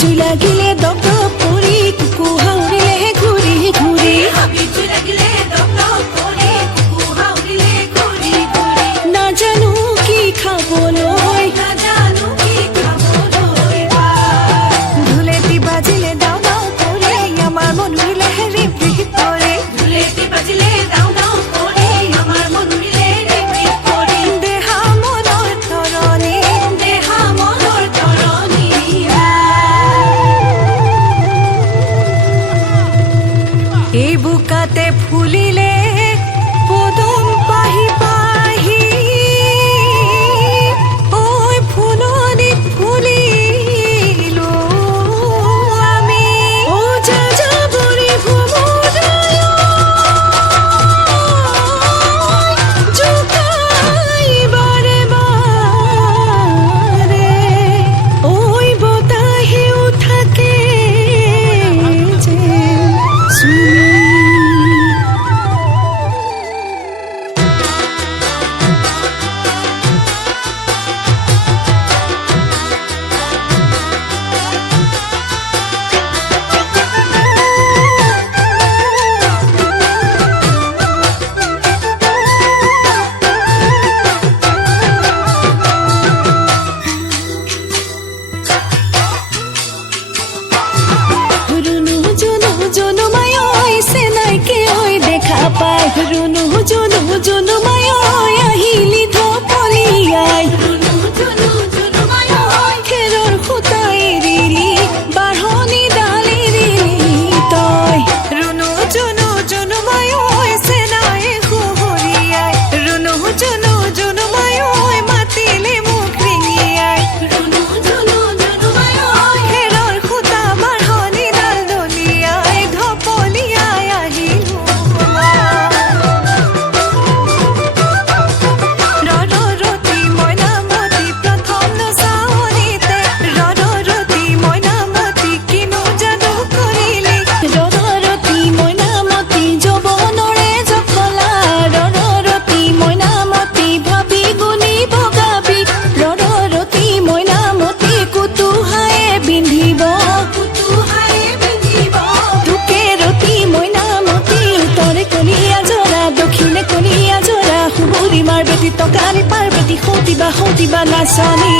জুই লাগিলে দপ দপ কৰি কুকু হাউৰিলে ঘূৰি ঘূৰি জুই লাগিলে দপ দপ কৰি কুকু হাউৰিলে ঘূৰি ঘূৰি নাজানো কি খাবলৈ নাজানো কি খাবলৈ ধুলেটি বাজিলে দাও দাও কৰে আমাৰ মন উৰিলে ৰিপ ৰিপ কৰে ধুলেটি বাজিলে দাও দাও কৰে আমাৰ মন উৰিলে ৰিপ ৰিপ কৰে দেহা মনৰ তৰণি দেহা মনৰ তৰণি এই বুকাতে ফুলিলে পদুম পাহি পাহি ঐ ফুলনিত ফুলিলো আমি ও যাযাবৰী ভ্ৰমৰাই জোকাই বাৰে বাৰে ঐ বতাহেও থাকে যে চুই रुनु जुनु जुनु माय सेनाइके ओइ देखा पाय रुनु जुनु जुनु माय আহিলি ধপলিয়াই জুনু জুনু জুনু মায় খেৰৰ খুঁটা এৰিলি বাঢ়নি ডাল এৰিলি তই ৰুণু জুনু জুনু মায় চেনাই সুহুৰিয়াই ৰুণু জুনু জুনু মায় মাতিলে মোক ৰিঙিয়াই জুনু জুনু জুনু মায় খেৰৰ খুঁটা বাঢ়নি ডাল দলিয়াই ধপলিয়াই আহিলো ৰতি মইনামতি প্ৰথম নচাৱনিতে ৰতি মইনামতি কিনো যাদু কৰিলি ৰতি মইনামতি যৌৱনৰে জখলা ৰতি মইনামতি ভাবি গুণি বগাবি ৰতি মইনামতি কুতুহায়ে বিন্ধিব কুতুহায়ে পিন্ধিব তোকে ৰতি মইনামতি উত্তৰে কলিয়া জৰা দক্ষিণে কলিয়া জৰা সুবুৰী মাৰ বেটি টকাৰী পাৰ বেটি সৌতিবা নাচনী